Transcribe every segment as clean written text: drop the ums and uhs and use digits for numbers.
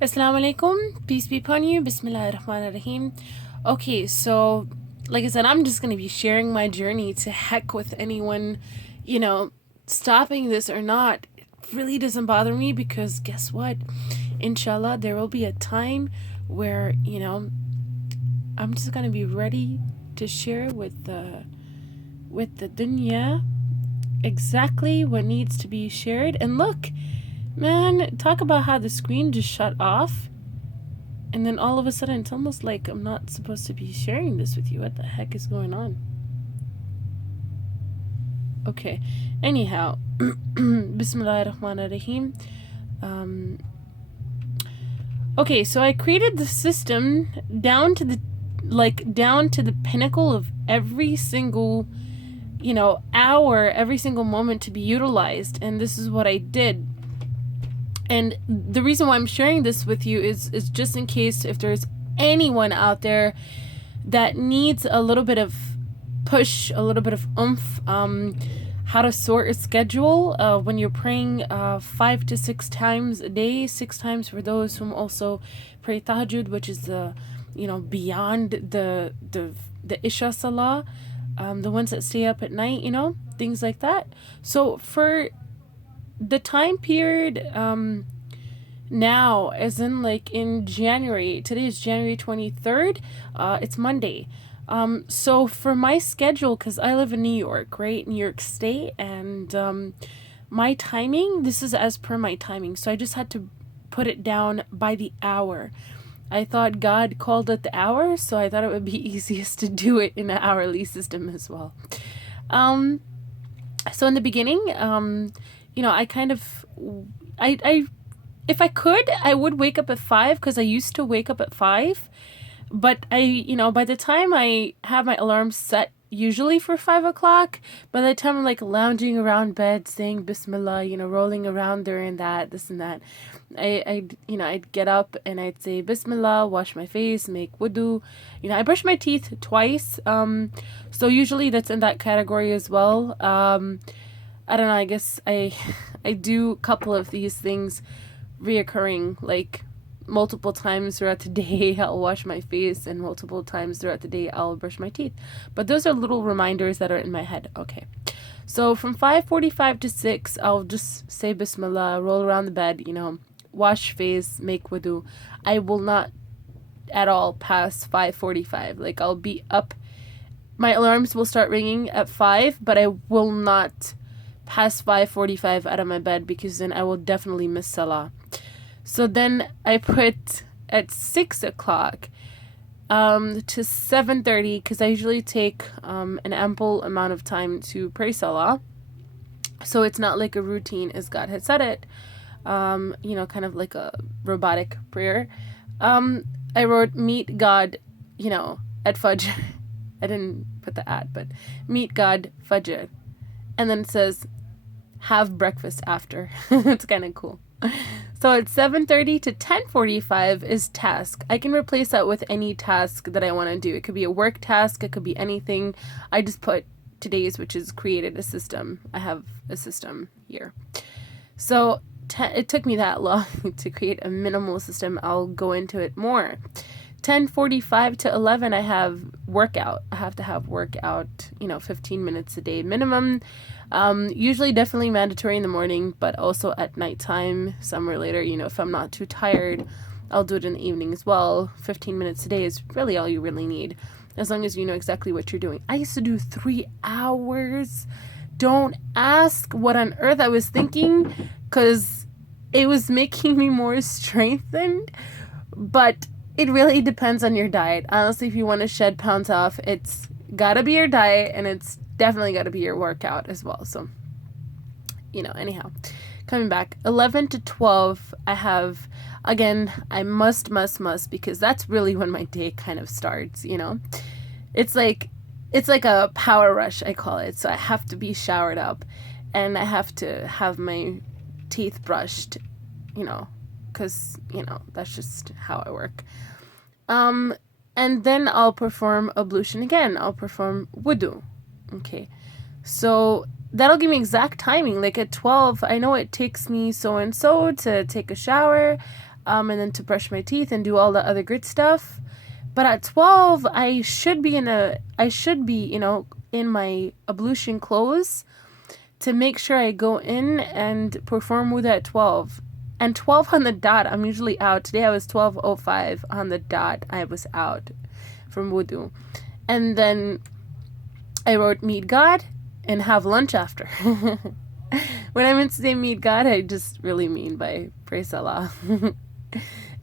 Assalamu alaikum, peace be upon you, bismillah ar-Rahman ar-Rahim. Okay, so like I said, I'm just going to be sharing my journey. To heck with anyone, you know, stopping this or not. It really doesn't bother me because guess what? Inshallah, there will be a time where, I'm just going to be ready to share with the dunya exactly what needs to be shared. And look, man, talk about how the screen just shut off. And then all of a sudden, it's almost like I'm not supposed to be sharing this with you. What the heck is going on? Okay. Anyhow, Bismillah ar-Rahman ar-Rahim. Okay, so I created the system down to the pinnacle of every single, hour, every single moment to be utilized. And this is what I did. And the reason why I'm sharing this with you is just in case if there's anyone out there that needs a little bit of push, a little bit of oomph, how to sort a schedule when you're praying 5 to 6 times a day, 6 times for those who also pray tahajjud, which is beyond the Isha Salah, the ones that stay up at night, things like that. So for the time period now, as in like in January, today is January 23rd, it's Monday. So for my schedule, because I live in New York, right, New York State, and my timing, this is as per my timing, so I just had to put it down by the hour. I thought God called it the hour, so I thought it would be easiest to do it in an hourly system as well. So in the beginning, I kind of, I if I could, I would wake up at 5 because I used to wake up at 5. But by the time I have my alarm set, usually for 5 o'clock, by the time I'm like lounging around bed, saying Bismillah, rolling around during that, this and that, I'd get up and I'd say Bismillah, wash my face, make wudu. I brush my teeth twice. So usually that's in that category as well. I don't know, I guess I do a couple of these things reoccurring, like multiple times throughout the day. I'll wash my face, and multiple times throughout the day I'll brush my teeth. But those are little reminders that are in my head. Okay. So from 5:45 to 6, I'll just say Bismillah, roll around the bed, wash face, make wudu. I will not at all pass 5:45. Like I'll be up. My alarms will start ringing at 5, but I will not past 5:45 out of my bed because then I will definitely miss Salah. So then I put at 6 o'clock to 7:30 because I usually take an ample amount of time to pray Salah. So it's not like a routine as God had said it, kind of like a robotic prayer. I wrote meet God, at Fajr. I didn't put the at, but meet God Fajr. And then it says have breakfast after. It's kind of cool. So at 7:30 to 10:45 is task. I can replace that with any task that I want to do. It could be a work task. It could be anything. I just put today's, which is created a system. I have a system here. So it took me that long to create a minimal system. I'll go into it more. 10:45 to 11, I have workout. I have to have workout, 15 minutes a day minimum. Usually definitely mandatory in the morning, but also at nighttime, somewhere later, if I'm not too tired, I'll do it in the evening as well. 15 minutes a day is really all you really need, as long as you know exactly what you're doing. I used to do 3 hours. Don't ask what on earth I was thinking, because it was making me more strengthened, but it really depends on your diet. Honestly, if you want to shed pounds off, it's gotta be your diet, and it's definitely gotta be your workout as well. So, anyhow, coming back, 11 to 12, I have, again, I must, because that's really when my day kind of starts, It's like a power rush, I call it. So I have to be showered up, and I have to have my teeth brushed, because, that's just how I work. And then I'll perform ablution again. I'll perform wudu. Okay. So that'll give me exact timing. Like at 12, I know it takes me so and so to take a shower. and then to brush my teeth and do all the other good stuff. But at 12, I should be, in my ablution clothes to make sure I go in and perform wudu at 12. And 12 on the dot, I'm usually out. Today I was 12:05 on the dot. I was out from wudu. And then I wrote meet God and have lunch after. When I meant to say meet God, I just really mean by praise Allah.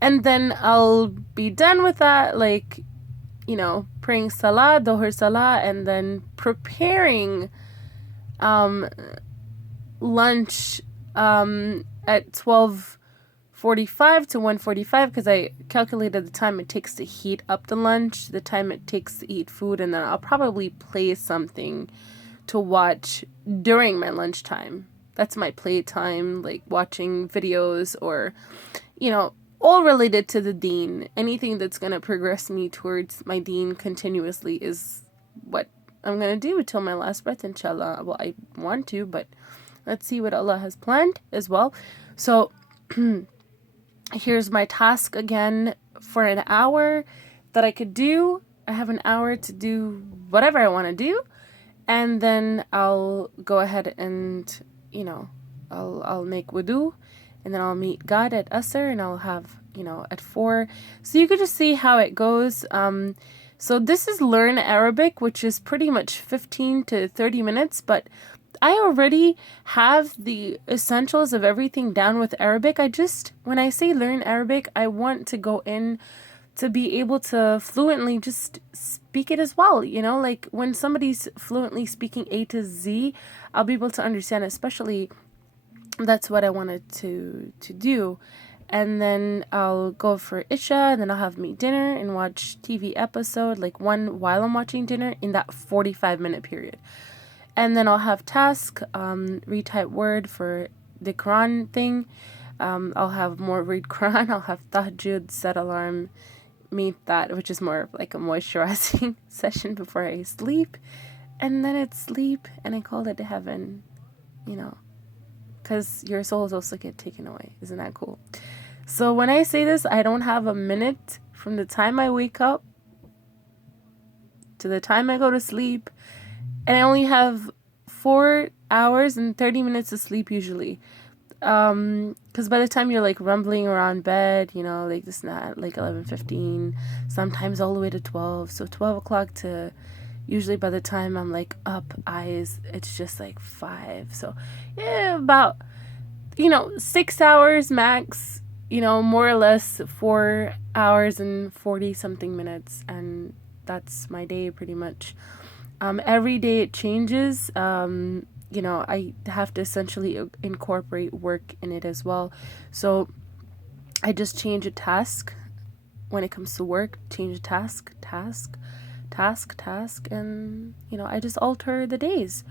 And then I'll be done with that, like, praying salah, dohar salah, and then preparing lunch at 12:45 to 1:45, because I calculated the time it takes to heat up the lunch, the time it takes to eat food, and then I'll probably play something to watch during my lunchtime. That's my playtime, like watching videos or, all related to the deen. Anything that's going to progress me towards my deen continuously is what I'm going to do till my last breath, inshallah. Well, I want to, but let's see what Allah has planned as well. So here's my task again for an hour that I could do. I have an hour to do whatever I want to do. And then I'll go ahead and, I'll make wudu. And then I'll meet God at Asr, and I'll have, at 4. So you could just see how it goes. So this is Learn Arabic, which is pretty much 15 to 30 minutes. But I already have the essentials of everything down with Arabic. When I say Learn Arabic, I want to go in to be able to fluently just speak it as well. Like when somebody's fluently speaking A to Z, I'll be able to understand, especially that's what I wanted to do. And then I'll go for Isha, and then I'll have me dinner and watch TV episode, like one while I'm watching dinner in that 45-minute period. And then I'll have task, retype word for the Quran thing. I'll have more read Quran. I'll have tahajjud, set alarm, meet that, which is more of like a moisturizing session before I sleep. And then it's sleep, and I call it heaven, because your souls also get taken away. Isn't that cool? So when I say this, I don't have a minute from the time I wake up to the time I go to sleep. And I only have 4 hours and 30 minutes of sleep usually. Because by the time you're like rumbling around bed, like this and that, like 11:15, sometimes all the way to 12. So 12 o'clock to usually by the time I'm like up, eyes, it's just like 5. So yeah, about, 6 hours max, more or less 4 hours and 40 something minutes. And that's my day pretty much. Every day it changes. I have to essentially incorporate work in it as well. So I just change a task when it comes to work, change a task, and, I just alter the days.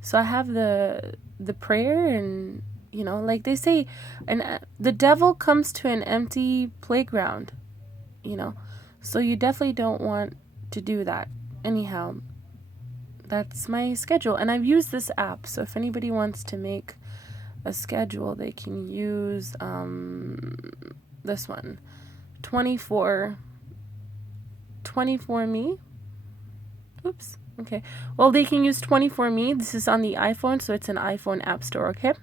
So I have the prayer, and, like they say, and the devil comes to an empty playground, so you definitely don't want to do that. Anyhow, that's my schedule, and I've used this app, so if anybody wants to make a schedule, they can use this one, 24Me. Oops. Okay. Well, they can use 24Me. This is on the iPhone, so it's an iPhone app store, okay?